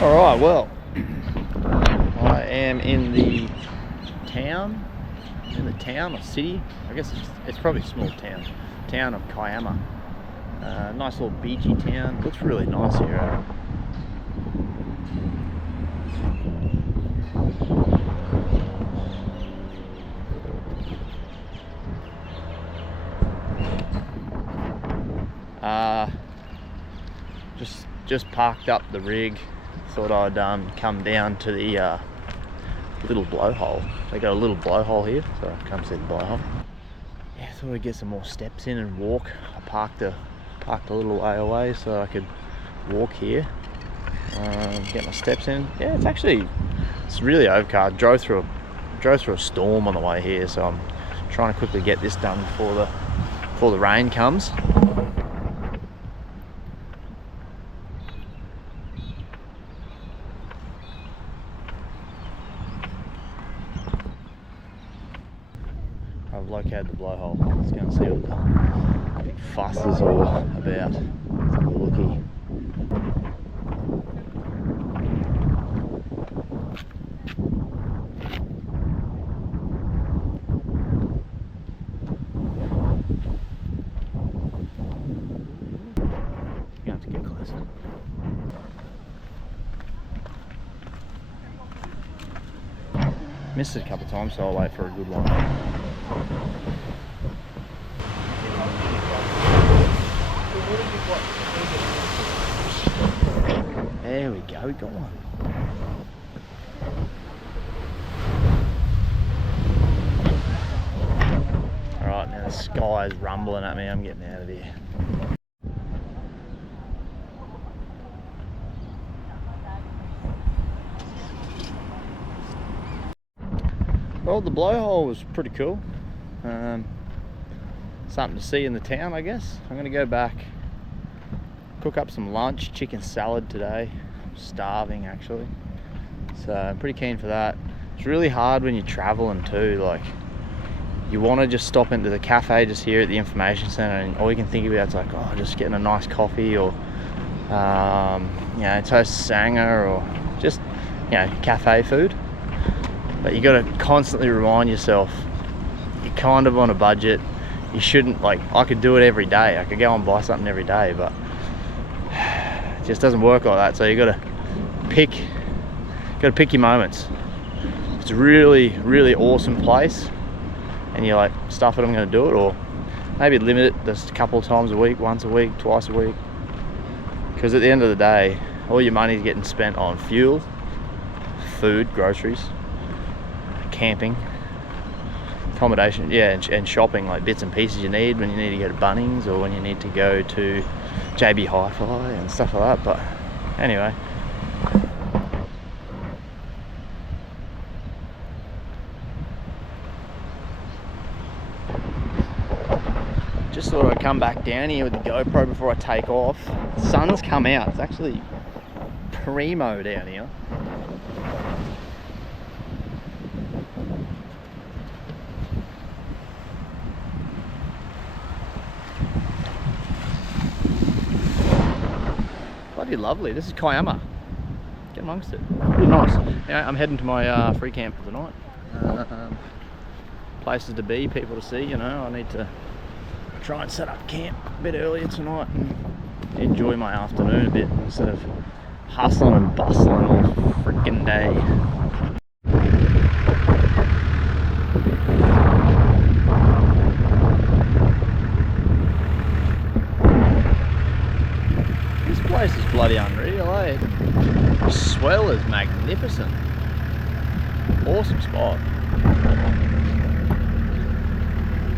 Alright, well, I am in the town or city, I guess it's probably a small town of Kiama. Nice little beachy town, looks really nice here. Just parked up the rig. Thought I'd come down to the little blowhole. They got a little blowhole here, so come see the blowhole. Yeah, thought I'd get some more steps in and walk. I parked a little way away so I could walk here, get my steps in. Yeah, it's really overcast. Drove through a storm on the way here, so I'm trying to quickly get this done before the rain comes. I've located the blowhole. Let's go and see what the big fuss is all about. Let's have a looky. You have to get closer. Missed it a couple of times, so I'll wait for a good one. There we go, we got one. Alright, now the sky is rumbling at me, I'm getting out of here. Well, the blowhole was pretty cool. Something to see in the town, I guess. I'm gonna go back, cook up some lunch, chicken salad today. I'm starving actually, so I'm pretty keen for that. It's really hard when you're traveling too, like you want to just stop into the cafe just here at the information center, and all you can think about is like, oh, just getting a nice coffee, or toast sanger, or just cafe food. But you got to constantly remind yourself you're kind of on a budget. You shouldn't, like, I could do it every day. I could go and buy something every day, but it just doesn't work like that. So you got to pick your moments. If it's a really, really awesome place and you're like, stuff it, I'm going to do it, or maybe limit it just a couple of times a week, once a week, twice a week. Because at the end of the day, all your money is getting spent on fuel, food, groceries, camping, accommodation, and shopping, like bits and pieces you need when you need to go to Bunnings or when you need to go to JB Hi-Fi and stuff like that. But anyway, just thought I'd come back down here with the GoPro before I take off. The sun's come out. It's actually primo down here. Lovely. This is Kiama. Get amongst it. Pretty nice. Yeah, I'm heading to my free camp for tonight. Places to be, people to see. I need to try and set up camp a bit earlier tonight and enjoy my afternoon a bit instead of hustling and bustling all freaking day. This place is bloody unreal, eh? The swell is magnificent. Awesome spot.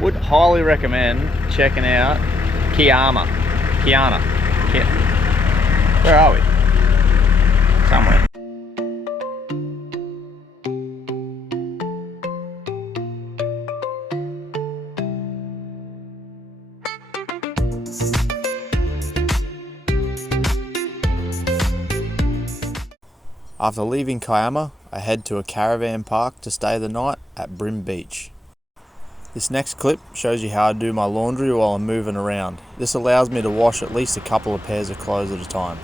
Would highly recommend checking out Kiama. Where are we? Somewhere. After leaving Kiama, I head to a caravan park to stay the night at Brim Beach. This next clip shows you how I do my laundry while I'm moving around. This allows me to wash at least a couple of pairs of clothes at a time.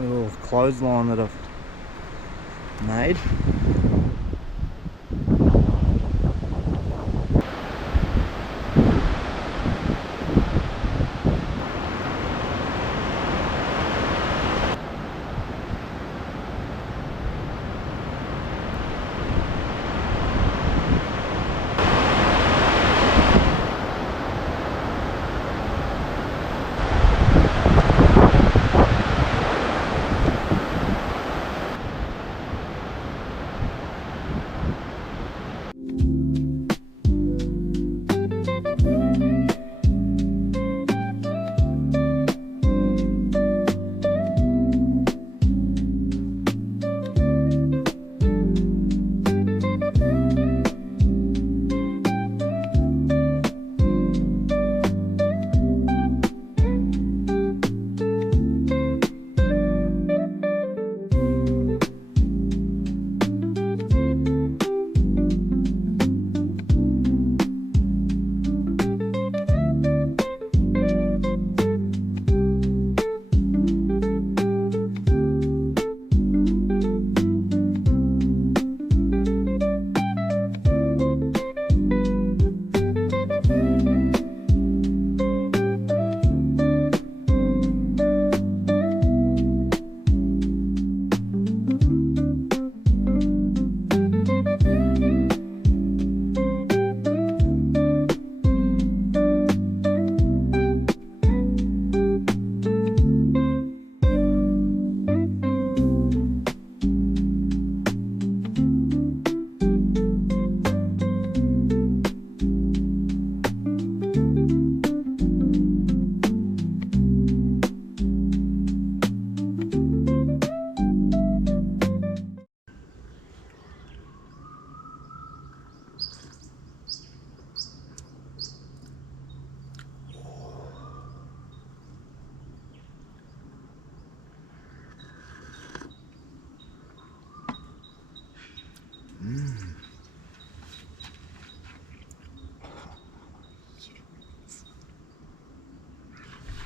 a little clothesline that I've made.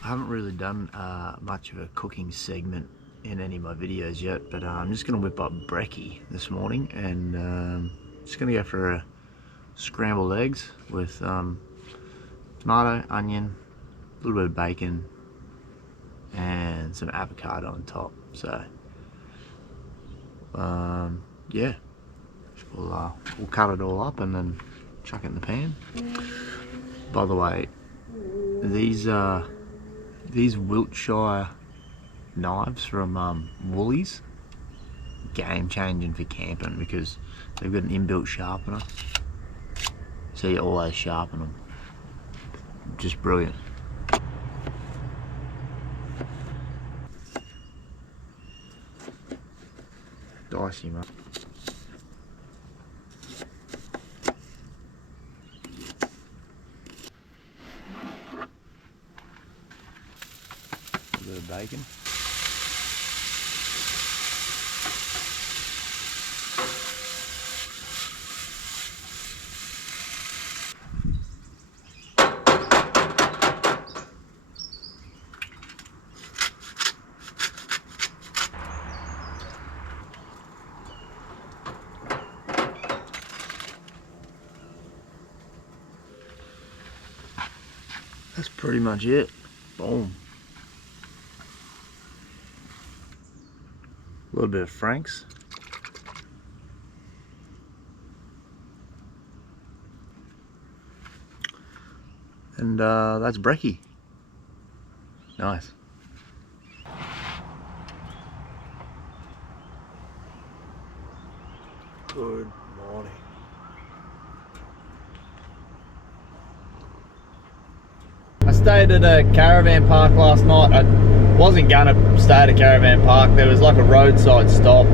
I haven't really done much of a cooking segment in any of my videos yet, but I'm just going to whip up brekkie this morning, and just going to go for a scrambled eggs with tomato, onion, a little bit of bacon, and some avocado on top. So yeah, we'll cut it all up and then chuck it in the pan. By the way, these Wiltshire knives from Woolies, game changing for camping because they've got an inbuilt sharpener, so you always sharpen them. Just brilliant. Dicey, mate. A bit of bacon. That's pretty much it. Boom. A little bit of Frank's. And that's brekkie. Nice. Good morning. I stayed at a caravan park last night. I wasn't gonna stay at a caravan park. There was like a roadside stop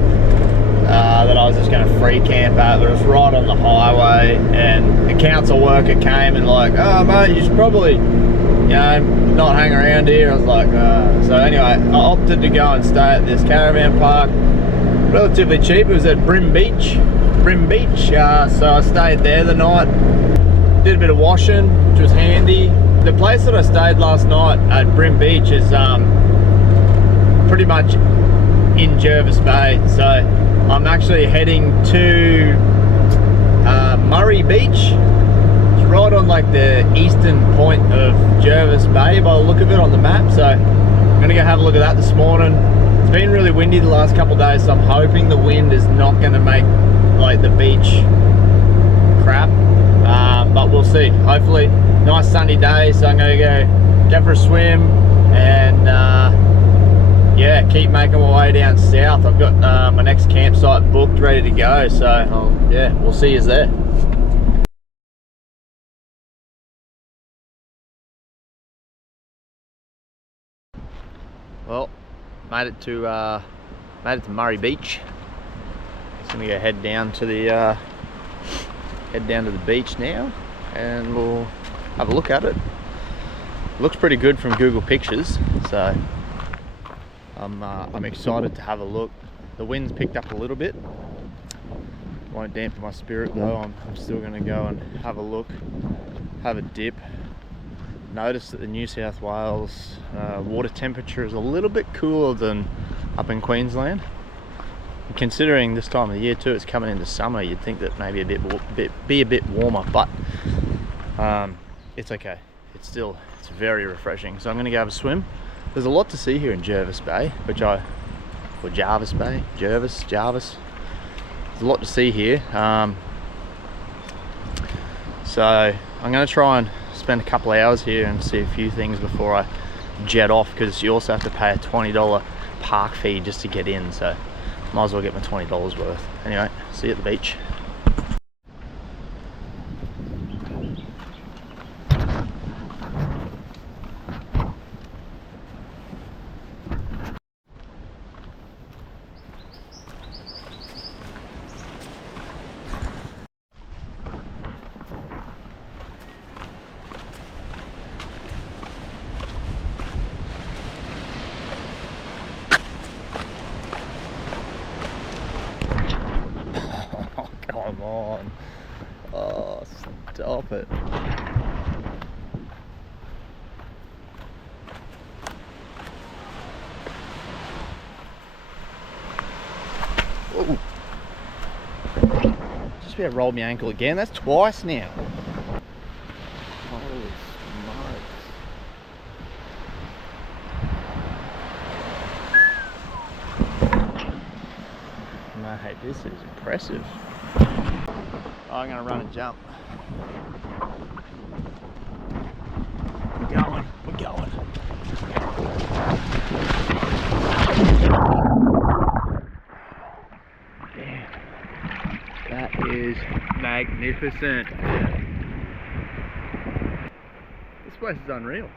that I was just gonna free camp at, but it was right on the highway, and the council worker came and like, oh mate, you should probably, you know, not hang around here. I was like, so anyway, I opted to go and stay at this caravan park. Relatively cheap. It was at Brim Beach. So I stayed there the night. Did a bit of washing, which was handy. The place that I stayed last night at Brim Beach is pretty much in Jervis Bay. So I'm actually heading to Murray Beach. It's right on like the eastern point of Jervis Bay by the look of it on the map. So I'm gonna go have a look at that this morning. It's been really windy the last couple of days, so I'm hoping the wind is not going to make like the beach crap, but we'll see. Hopefully nice sunny day, so I'm going to go for a swim and yeah, keep making my way down south. I've got my next campsite booked, ready to go, so yeah, we'll see you there. Well, made it to Murray Beach. Just gonna go head down to the beach now, and we'll have a look at it. Looks pretty good from Google Pictures, so I'm excited to have a look. The wind's picked up a little bit. Won't dampen my spirit though. I'm still gonna go and have a look, have a dip. Noticed that the New South Wales water temperature is a little bit cooler than up in Queensland. And considering this time of the year too, it's coming into summer, you'd think that maybe be a bit warmer, but it's okay. It's very refreshing. So I'm going to go have a swim. There's a lot to see here in Jervis Bay, Jervis. There's a lot to see here. So I'm going to try and spend a couple of hours here and see a few things before I jet off, because you also have to pay a $20 park fee just to get in, so might as well get my $20 worth. Anyway, see you at the beach. Come on. Oh, stop it. Ooh. Just about rolled my ankle again. That's twice now. Holy smokes. Mate, this is impressive. I'm going to run and jump. We're going. Damn. That is magnificent. This place is unreal.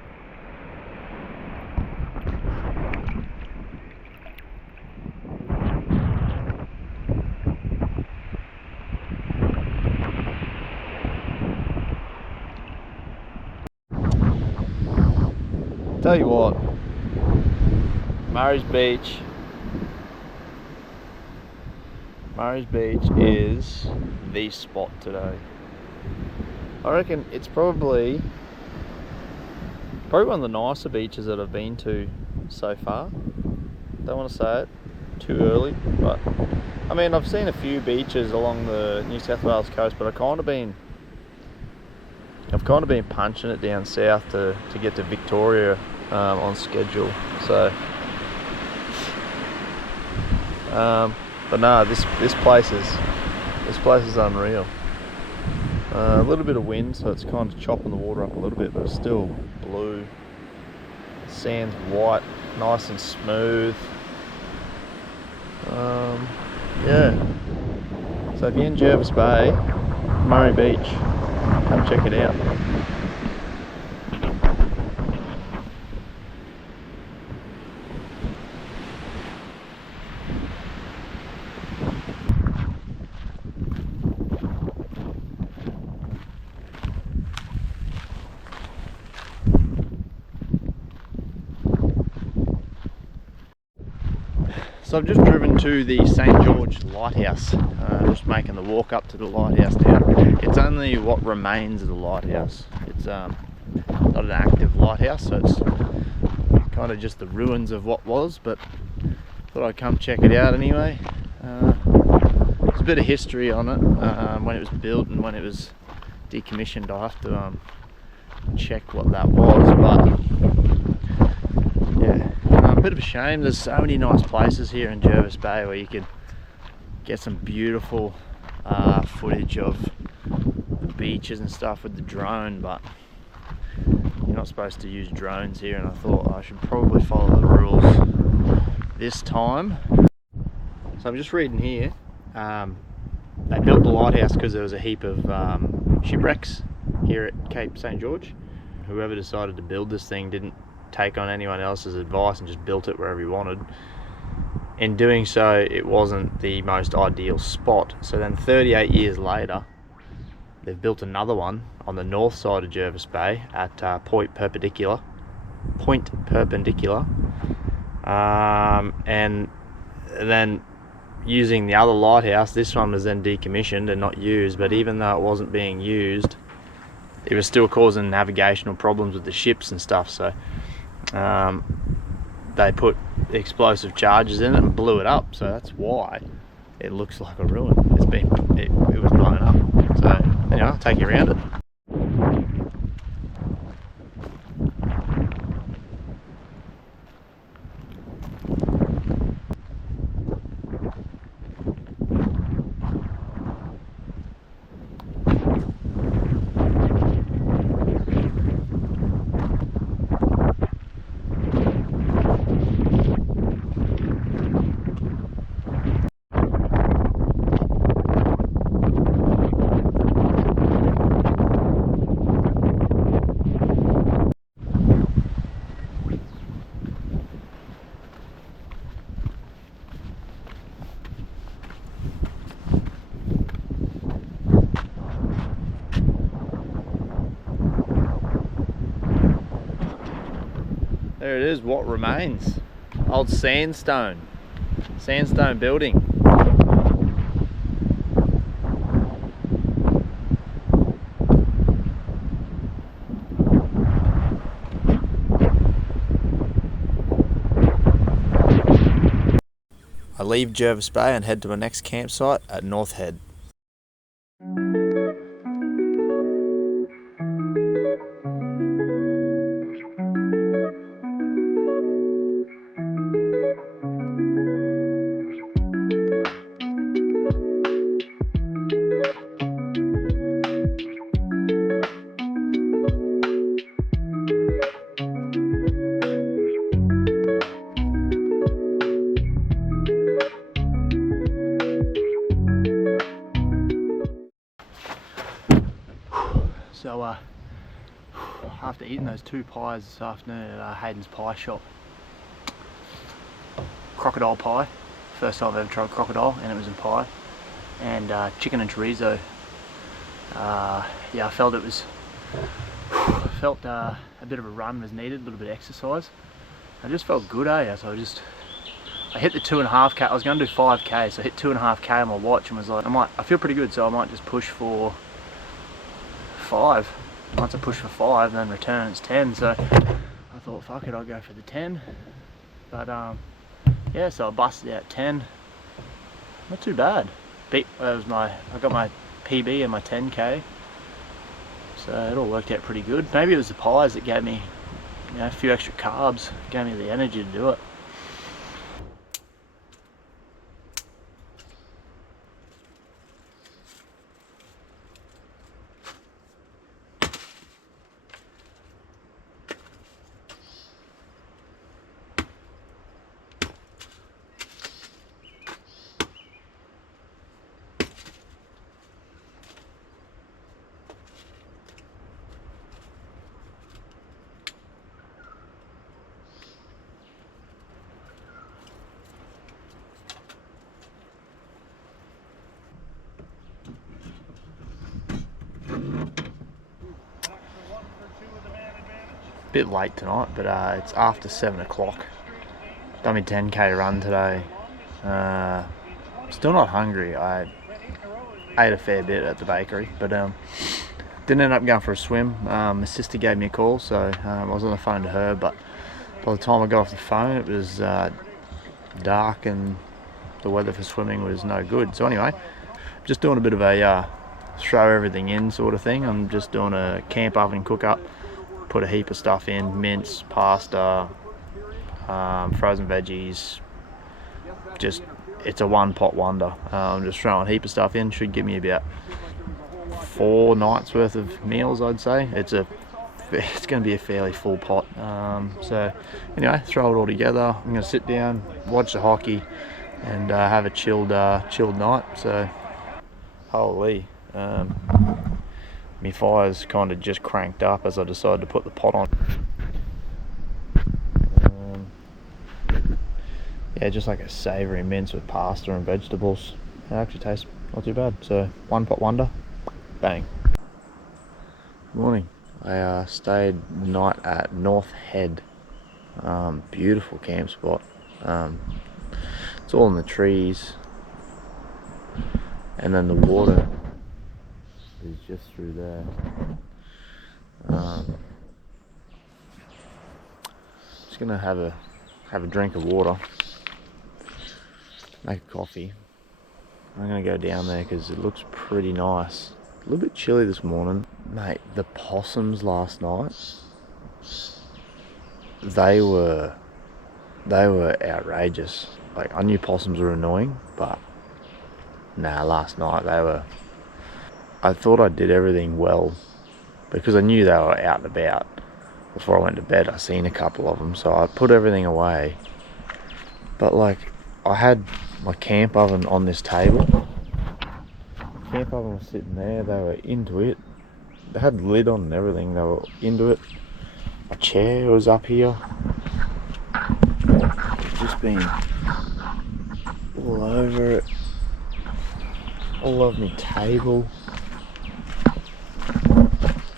Tell you what, Murray Beach is the spot today. I reckon it's probably one of the nicer beaches that I've been to so far. Don't want to say it too early, but I mean, I've seen a few beaches along the New South Wales coast, but I've kind of been punching it down south to get to Victoria on schedule. So, but no, this place is unreal. A little bit of wind, so it's kind of chopping the water up a little bit, but it's still blue. Sand's white, nice and smooth. Yeah. So if you're in Jervis Bay, Murray Beach, come check it out. So I've just driven to the St. George Lighthouse, just making the walk up to the lighthouse now. It's only what remains of the lighthouse. It's not an active lighthouse, so it's kind of just the ruins of what was, but thought I'd come check it out anyway. There's a bit of history on it, when it was built and when it was decommissioned. I'll have to check what that was, but yeah, a bit of a shame. There's so many nice places here in Jervis Bay where you could get some beautiful footage of the beaches and stuff with the drone, but you're not supposed to use drones here, and I thought I should probably follow the rules this time. So I'm just reading here, they built the lighthouse because there was a heap of shipwrecks here at Cape St. George. Whoever decided to build this thing didn't take on anyone else's advice and just built it wherever he wanted. In doing so, it wasn't the most ideal spot. So then 38 years later, they've built another one on the north side of Jervis Bay at Point Perpendicular. And then using the other lighthouse, this one was then decommissioned and not used, but even though it wasn't being used, it was still causing navigational problems with the ships and stuff. So they put explosive charges in it and blew it up, so that's why it looks like a ruin. It was blown up. So anyway, I'll take you around it. There it is, what remains. Old sandstone building. I leave Jervis Bay and head to my next campsite at North Head. So after eating those 2 pies this afternoon at Hayden's Pie Shop, crocodile pie, first time I've ever tried crocodile, and it was in pie, and chicken and chorizo. Yeah, I felt it was, a bit of a run was needed, a little bit of exercise. I just felt good, so I hit the 2.5k. I was going to do 5k, so I hit 2.5k on my watch and was like, I feel pretty good, so I might just push for 5. Once I push for 5, then return it's 10. So I thought, fuck it, I'll go for the 10. But yeah, so I busted out 10. Not too bad. I got my PB and my 10k. So it all worked out pretty good. Maybe it was the pies that gave me, a few extra carbs, gave me the energy to do it. Bit late tonight, but it's after 7 o'clock. Done my 10k run today. Still not hungry. I ate a fair bit at the bakery, but didn't end up going for a swim. My sister gave me a call, so I was on the phone to her, but by the time I got off the phone it was dark and the weather for swimming was no good. So anyway, just doing a bit of a throw everything in sort of thing. I'm just doing a camp oven cook up, put a heap of stuff in, mince, pasta, frozen veggies. Just, it's a one pot wonder. I'm just throwing a heap of stuff in. Should give me about 4 nights worth of meals, I'd say. It's going to be a fairly full pot. So anyway, throw it all together. I'm going to sit down, watch the hockey, and have a chilled night. So holy, my fire's kind of just cranked up as I decided to put the pot on. Yeah, just like a savoury mince with pasta and vegetables. It actually tastes not too bad. So one pot wonder, bang. Morning. I stayed the night at North Head. Beautiful camp spot. It's all in the trees, and then the water is just through there. Just gonna have a drink of water, make a coffee. I'm gonna go down there because it looks pretty nice. A little bit chilly this morning, mate. The possums last night, they were outrageous. Like, I knew possums were annoying, but nah, last night I thought I did everything well because I knew they were out and about. Before I went to bed, I seen a couple of them, so I put everything away. But like, I had my camp oven on this table. Camp oven was sitting there. They were into it. They had the lid on and everything. They were into it. My chair was up here. Just been all over it. All over my table.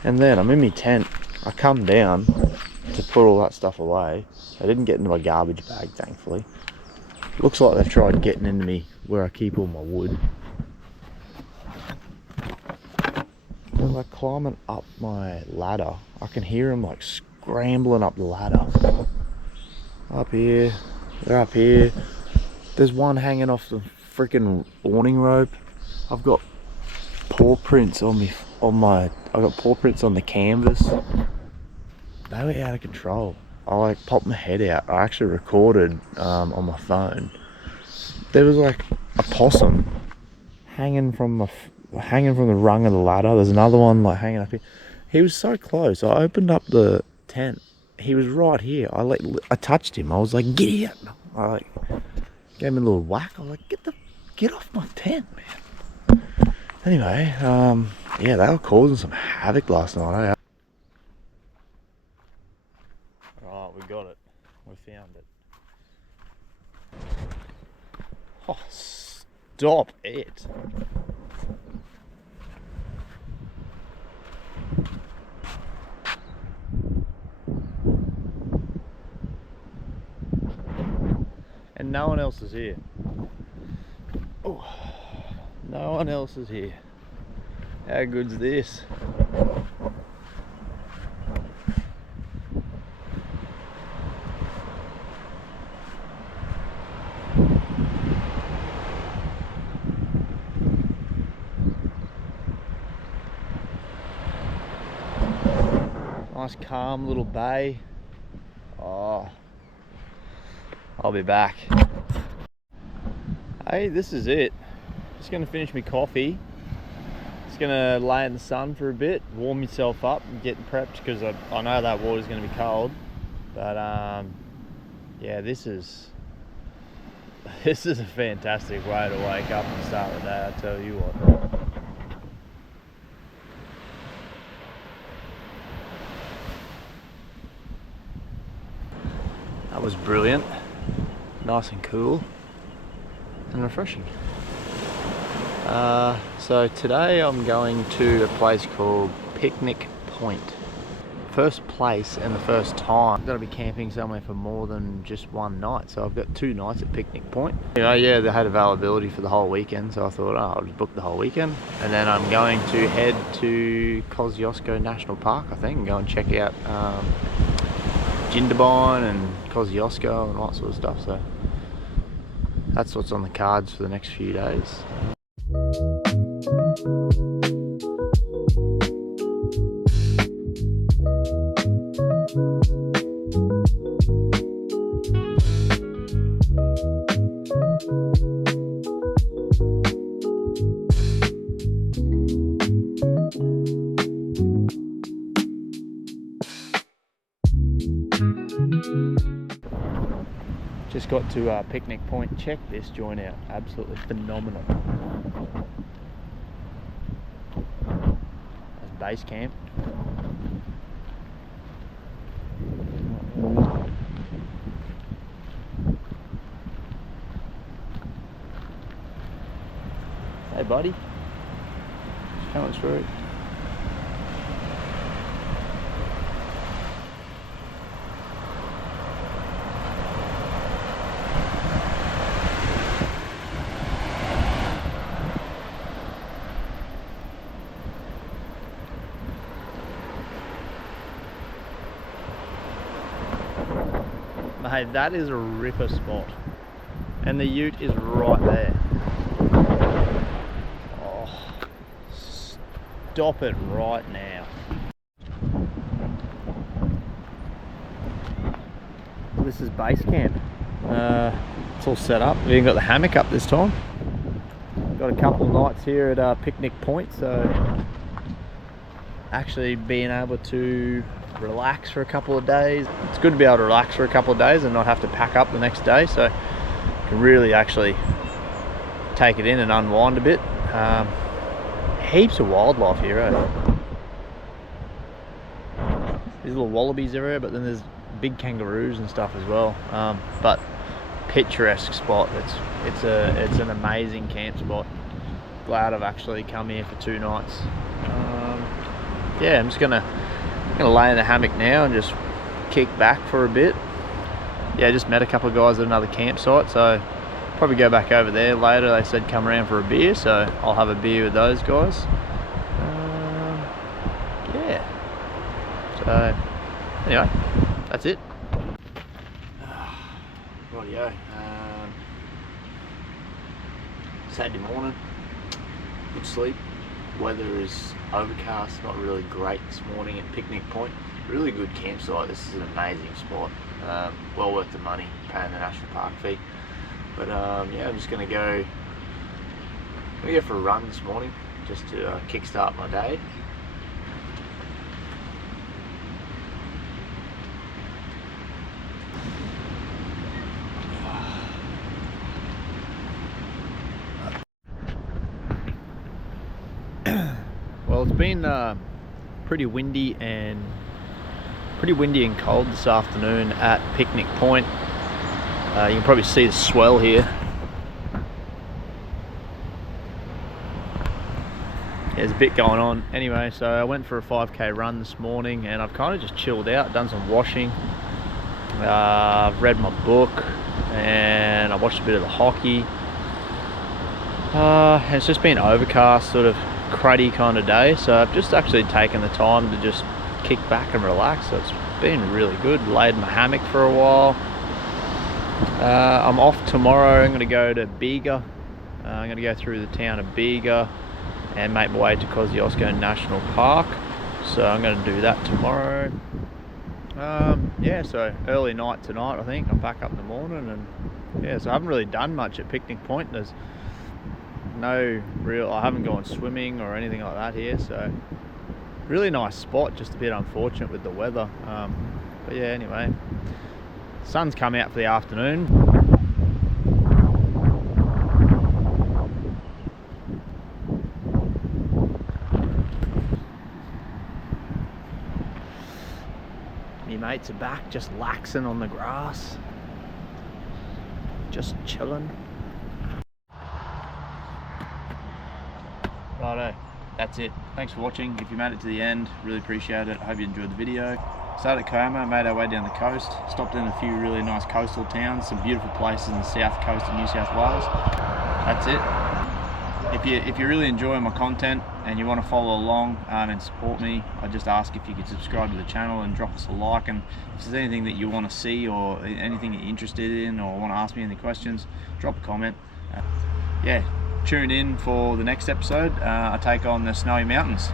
And then I'm in my tent. I come down to put all that stuff away. I didn't get into my garbage bag, thankfully. Looks like they've tried getting into me where I keep all my wood. They're like climbing up my ladder. I can hear them like scrambling up the ladder. Up here, they're up here. There's one hanging off the freaking awning rope. I've got paw prints I got paw prints on the canvas. They were out of control. I like popped my head out. I actually recorded on my phone. There was like a possum hanging from the rung of the ladder. There's another one like hanging up here. He was so close. I opened up the tent. He was right here. I touched him. I was like, get out. I like gave him a little whack. I was like, get off my tent, man. Anyway, yeah, they were causing some havoc last night. Right, we got it. We found it. Oh, stop it. And no one else is here. Oh, no one else is here. How good's this? Nice calm little bay. Oh, I'll be back. Hey, this is it. Just gonna finish my coffee. Just gonna lay in the sun for a bit, warm myself up and get prepped because I know that water's gonna be cold. But yeah, this is a fantastic way to wake up and start the day, I tell you what. That was brilliant. Nice and cool and refreshing. So today I'm going to a place called Picnic Point. First place and the first time. I'm going to be camping somewhere for more than just one night, so I've got 2 nights at Picnic Point. You know, yeah, they had availability for the whole weekend, so I thought, oh, I'll just book the whole weekend. And then I'm going to head to Kosciuszko National Park, I think, and go and check out Jindabyne and Kosciuszko and all that sort of stuff. So that's what's on the cards for the next few days. Just got to Picnic Point. Check this joint out, absolutely phenomenal. That's base camp. Hey buddy, just coming through. Mate, that is a ripper spot, and the ute is right there. Oh, stop it right now. This is base camp. It's all set up. We even got the hammock up this time. Got a couple of nights here at Picnic Point, so actually being able to relax for a couple of days. It's good to be able to relax for a couple of days and not have to pack up the next day, so you can really actually take it in and unwind a bit. Heaps of wildlife here, eh? These little wallabies everywhere, but then there's big kangaroos and stuff as well. But picturesque spot. It's an amazing camp spot. Glad I've actually come here for 2 nights. Yeah, I'm gonna lay in the hammock now and just kick back for a bit. Yeah, just met a couple of guys at another campsite, so probably go back over there later. They said come around for a beer, so I'll have a beer with those guys. Yeah, so anyway, that's it. Rightio. Saturday morning, good sleep. Weather is overcast, not really great this morning at Picnic Point. Really good campsite. This is an amazing spot. Well worth the money, paying the national park fee. But yeah, I'm just gonna go for a run this morning, just to kickstart my day. Well, it's been pretty windy and cold this afternoon at Picnic Point. You can probably see the swell here. Yeah, there's a bit going on. Anyway, so I went for a 5k run this morning and I've kind of just chilled out, done some washing. I've read my book and I watched a bit of the hockey. It's just been overcast, sort of cruddy kind of day, so I've just actually taken the time to just kick back and relax. So it's been really good. Laid my hammock for a while. I'm off tomorrow. I'm going to go to Bega. I'm going to go through the town of Bega and make my way to Kosciuszko National Park, so I'm going to do that tomorrow. Yeah, so early night tonight, I think. I'm back up in the morning, and yeah, so I haven't really done much at Picnic Point. There's I haven't gone swimming or anything like that here, so really nice spot, just a bit unfortunate with the weather. But yeah, anyway, sun's come out for the afternoon. Me mates are back, just laxing on the grass, just chilling. Righto, that's it. Thanks for watching. If you made it to the end, really appreciate it. I hope you enjoyed the video. Started at Kiama, made our way down the coast, stopped in a few really nice coastal towns, some beautiful places in the south coast of New South Wales. That's it. if you're really enjoying my content and you want to follow along and support me, I just ask if you could subscribe to the channel and drop us a like, and if there's anything that you want to see or anything that you're interested in or want to ask me any questions, drop a comment. Yeah, tune in for the next episode. I take on the Snowy Mountains.